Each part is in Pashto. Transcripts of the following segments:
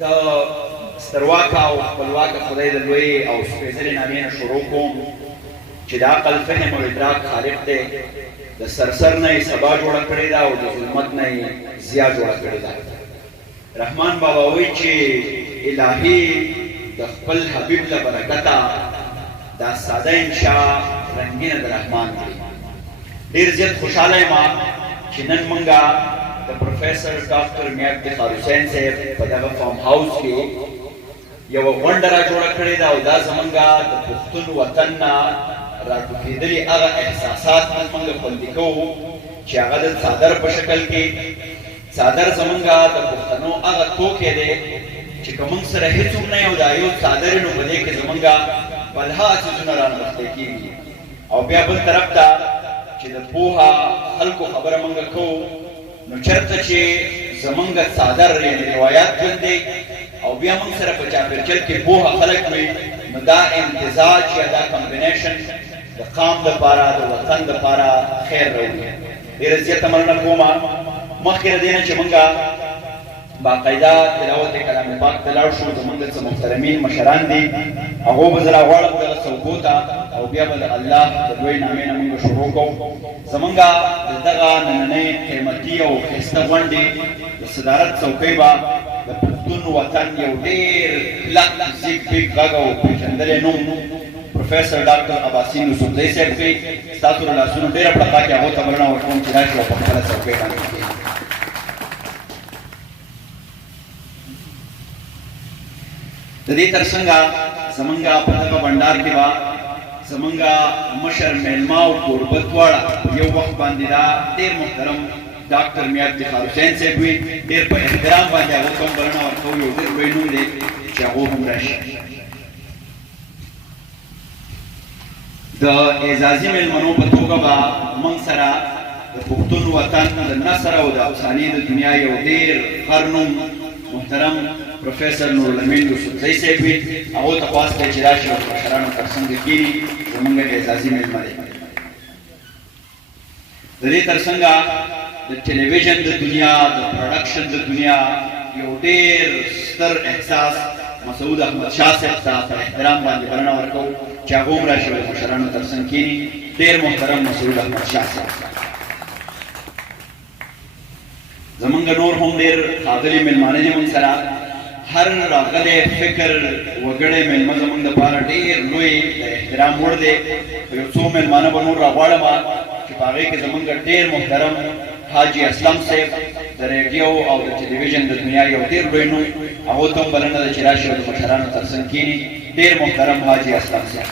د سترواکه او خپلواکه خدای د لوی او سپېڅلې نامې نه شروع کوم چې د عقل فهم او ادراک خالق دی، د سرسر نه یې سبا جوړه کړې ده او د ظلمت نه یې ضیا جوړه کړې ده. رحمان بابا وایي چې الهي د خپل حبیب له برکته دا ساده انشا رنګینه د رحمان دی. ډېر زیات خوشحاله یم چې نن مونږه د پروفیسر ډاکټر میا افتخار حسین صاحب په دغه فارم هاوس کې یوه غونډه را جوړه کړې ده او دا زمونږه د پښتون وطن نه راټوکېدلي هغه احساسات مونږ خوندي کوو چې هغه د څادر په شکل کې څادر زمونږه د پښتنو هغه توکی دی چې که مونږ سره هېڅوک نه یو دا یو څادر نو په دې کې زمونږه بلها څیزونه رانغښتی کېږي. او بیا بل طرف ته چې د پوهه خلکو خبره مونږ کوو نو چېرته چې زمونږ څادر یعنې روایات ژوند دی او بیا مونږ سره په چاپېرچل کې پوهه خلک وي نو دا امتزاج یا دا کمبینیشن د قام دپاره د وطن دپاره خیر راوړي. ډېره زیاته مننه کومه. مخکې له دې نه چې مونږ باقاعده تلاوت کلام پاک ته لاړ شو، زمونږ څه محترمین مشران دي هغو به زه راغواړم دغه څوکو ته او بیا به د الله د لوی نامې نه مونږ شروع کوو. زمونږ د دغه نننۍ قیمتي او ښایسته غونډې د صدارت څوکۍ به د پښتون وطن یو ډېر کلک زیږ بیګ غږ او پېژندلی نوم پروفیسر ډاکټر عباسین یوسفزۍ صاحب کوي. ستاسو له لاسونو ډېره پړقا کې هغو ته بلنه ورکوم چې راشي او په خپله څوکۍ باندې کښېني. د دې تر څنګه زمونږه په دغه بنډار کې به زمونږه مشر میلمه او کوربه دواړه یو وخت باندې دا ډېر محترم ډاکټر میا افتخار حسین صاحب وي. ډېر په احترام باندې هغو ته هم بلنه ورکوو، یو ډېر لوی نوم دی چې هغو هم راشي. د اعزازي میلمنو په توګه به موږ سره د پښتون وطن د نثر او د افسانې د دنیا یو ډېر غر نوم محترم پروفیسر نورالامین یوسفزۍ صاحب وي. هغو ته خواست دی چې راشي او د مشرانو تر څنګ کښېني، زموږ اعزازي میلمه دی. د دې تر څنګه د ټلویزیون د دنیا د پروډکشن د دنیا یو ډېر ستر احساس مسعود احمد شاه صاحب ته په احترام باندې بلنه ورکوو چې هغه هم راشي او د مشرانو تر څنګ کښېني. ډېر محترم مسعود احمد شاه صاحب. زمونږ نور هم ډېر ښاغلي میلمانه دي مونږ سره. هر راغلی فکر وګړی میلمه زمونږ دپاره ډېر لوی د احترام وړ دی. یو څو میلمانه به نور راغواړم چې په هغې کې زمونږ ډېر محترم حاجي اسلم صاحب د ریډیو او د ټلویزیون د دنیا یو ډېر لوی نوم، هغو ته هم بلنه ده چې راشي او د مشرانو تر څنګ کښېني. ډېر محترم حاجي اسلم صاحب.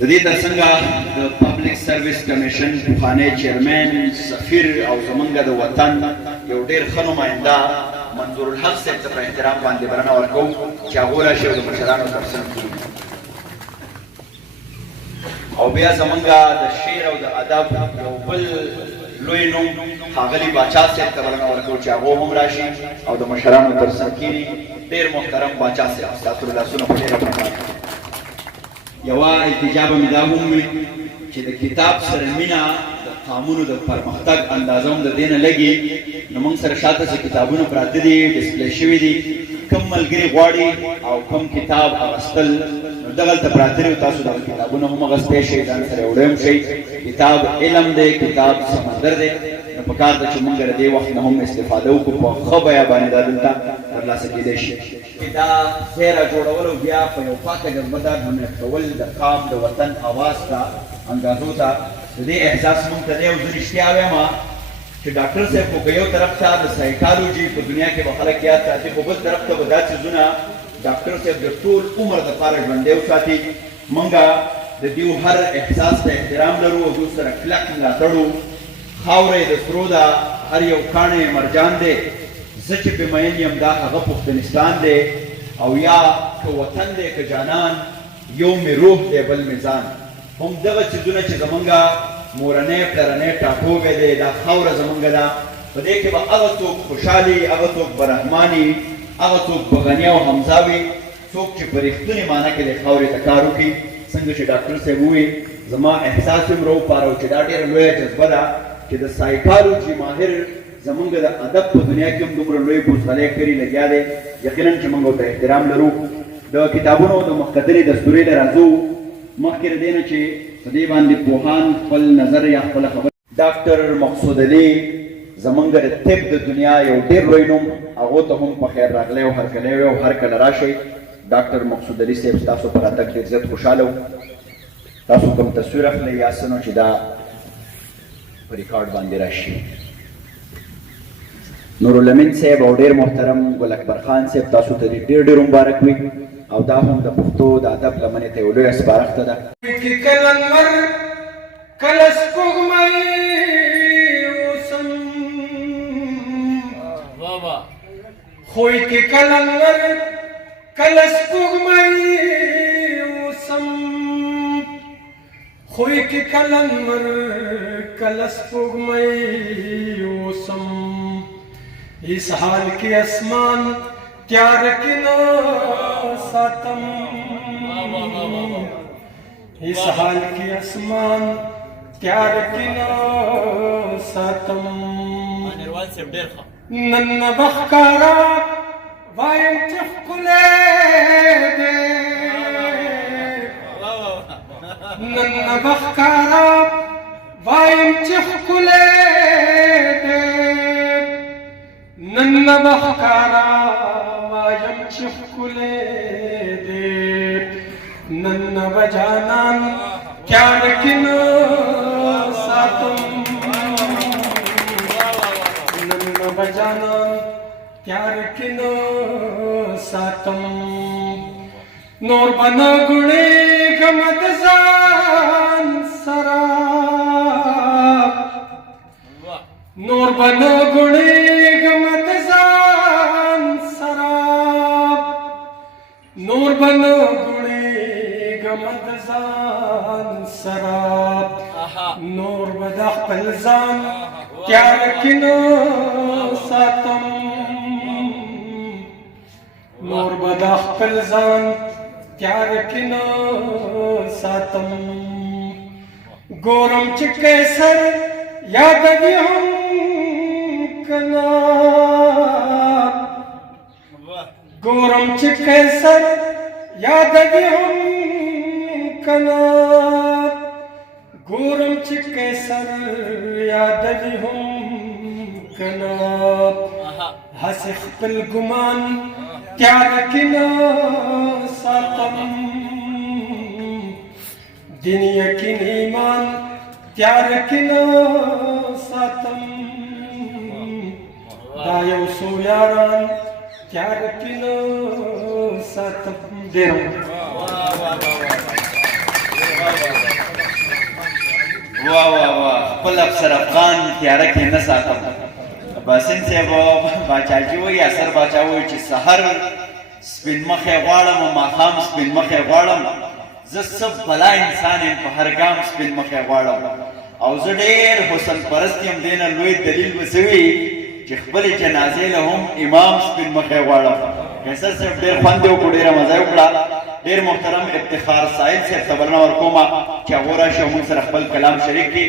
د دې تر څنګه د پبلک سروس کمیشن پخوانی چیرمین سفیر او زمونږ د وطن یو ډېر ښه نماینده منظور الحق صاحب ته په احترام باندې بلنه ورکوو چې هغو راشي او د مشرانو تر څنګ کښېني. او بیا زمونږ د شعر او د ادب یو بل لوی نوم ښاغلي باچا صاحب ته بلنه ورکوو چې هغو هم راشي او د مشرانو تر څنګ کښېني. ډېر محترم باچا صاحب، ستاسو له لاسونو په ډېره پړقا. یوه التجا به مې دا ومومي چې د کتاب سره مینه د قامونو د پرمختګ اندازه هم د دې نه لګي. نو موږ سره شاته څه کتابونه پراته دي، ډسپلی شوي دي. کوم ملګري غواړي او کوم کتاب اخیستل نو دغلته پراته دي، تاسو دغه کتابونه هم اخیستی شئ، ځان سره یې وړی هم شئ. کتاب علم دی، کتاب سمندر دی. نو پکار ده چې موږ له دې وخت نه هم استفاده وکړو، په ښه بیه باندې دا دلته ترلاسه کېدی شي. دا ځای را جوړول او بیا په یو پاکه جذبه دا ډونیټ کول د قام د وطن اواز ته انګازو ته د دې احساس موږ ته دی. او زه رښتیا وایم چې ډاکټر صاحب خو که یو طرف ته د سایکالوجي په دنیا کې به خلک یاد ساتي، خو بل طرف ته به دا څیزونه ډاکټر صاحب د ټول عمر دپاره ژوندی وساتي. موږ د دې هر احساس ته احترام لرو او دوی سره کلک ملاتړ وو. خاوره یې د سرو ده، هر یو کاڼی یې مرجان دی. زه چې پې مین یم دا هغه پښتنستان دی، او یا که وطن دی که جانان، یو مې روح دی بل مې ځان. هم دغه څیزونه چې زمونږ مورنی پلرنی ټاټوبی دی، دا خاوره زمونږ ده. په دې کې به هغه څوک خوشحالي، هغه څوک برحماني، هغه څوک به غني او حمزه وي، څوک چې په رښتونې معنه کې د خاورې ته کار وکړي. څنګه چې ډاکټر صاحب وویل، زما احساس هم راوپاره چې دا ډېره لویه جذبه ده چې د سایکالوجي ماهر زمونږ د ادب په دنیا کې هم دومره لوی بوزغلی کړي لګیا دی یقینا چې موږ ورته احترام لرو د کتابونو د مخکتنې دستورې له راځو مخکې له دې نه چې په دې باندې پوهان خپل نظر یا خپله خبره ډاکټر مقصود علي زمونږ د طب د دنیا یو ډېر لوی نوم هغو ته هم په خیر راغلی او هرکلی وی او هر کله راشئ ډاکټر مقصود علي صاحب ستاسو په راتګ ډېر زیات خوشحاله وو تاسو کوم تصویر اخلئ یا څه نو چې دا په ریکارډ باندې راشي نورالامین صاحب او ډېر محترم ګل اکبر خان صاحب تاسو ته ډېر ډېر مبارک وي او دا هم د پښتو د ادب لمنې ته یو لویه سپارښته ده کله لمر کله سپوږمۍ اوسم خوی کې کله لمر کله سپوږمۍ اوسم خوی کې کله لمر کله سپوږمۍ اوسم اس حال کې اسمان تیار کې نو ساتم اس حال کې اسمان تیار کې نو ساتم نن بخکارا وایم چې ښکلی دی نن بخکارا وایم چې ښکلی دی نن بخکارا وایم چې ښکلی دی نن بجانان تیار کې نو ساتم نن بجانان تیار کې نو ساتم نور بنا ګڼېږم د ځان سره نور بنا ګڼېږم د ځان سره نور بنا ګڼېږم د ځان سره نور به د خپل ځان تیار کې نو ساتم نور به د خپل ځان تیار کې نو ساتم ګورم چې قیصر یادوي هم کنا ګورم چې قیصر یادوي هم کنا ګورم چې قیصر یادوي هم کنا هسې خپل ګمان تیار کې نو ساتم دین یقین ایمان تیار کې نو ساتم دا یو څو یاران تیار کې نو ساتم ډېر واه واه واه خپل افسر افغان تیاره کې نه ساتم باسن صاحب باچاجي وایي اثر باچا وایي چې سحر سپین مخې غواړم او ماښام سپین مخې غواړم زه څه بلا انسان یم په هر ګام سپین مخې غواړم او زه ډېر حسن پرست یم دې نه لوی دلیل به څه وي چې خپلې جنازې له هم امام سپین مخې غواړم قیصر صاحب ډېر خوند یې وکړو ډېره مزه یې وکړه ډېر محترم افتخار سایل صاحب ته بلنه ورکومه چې هغه راشي او موږ سره خپل کلام شریک کړي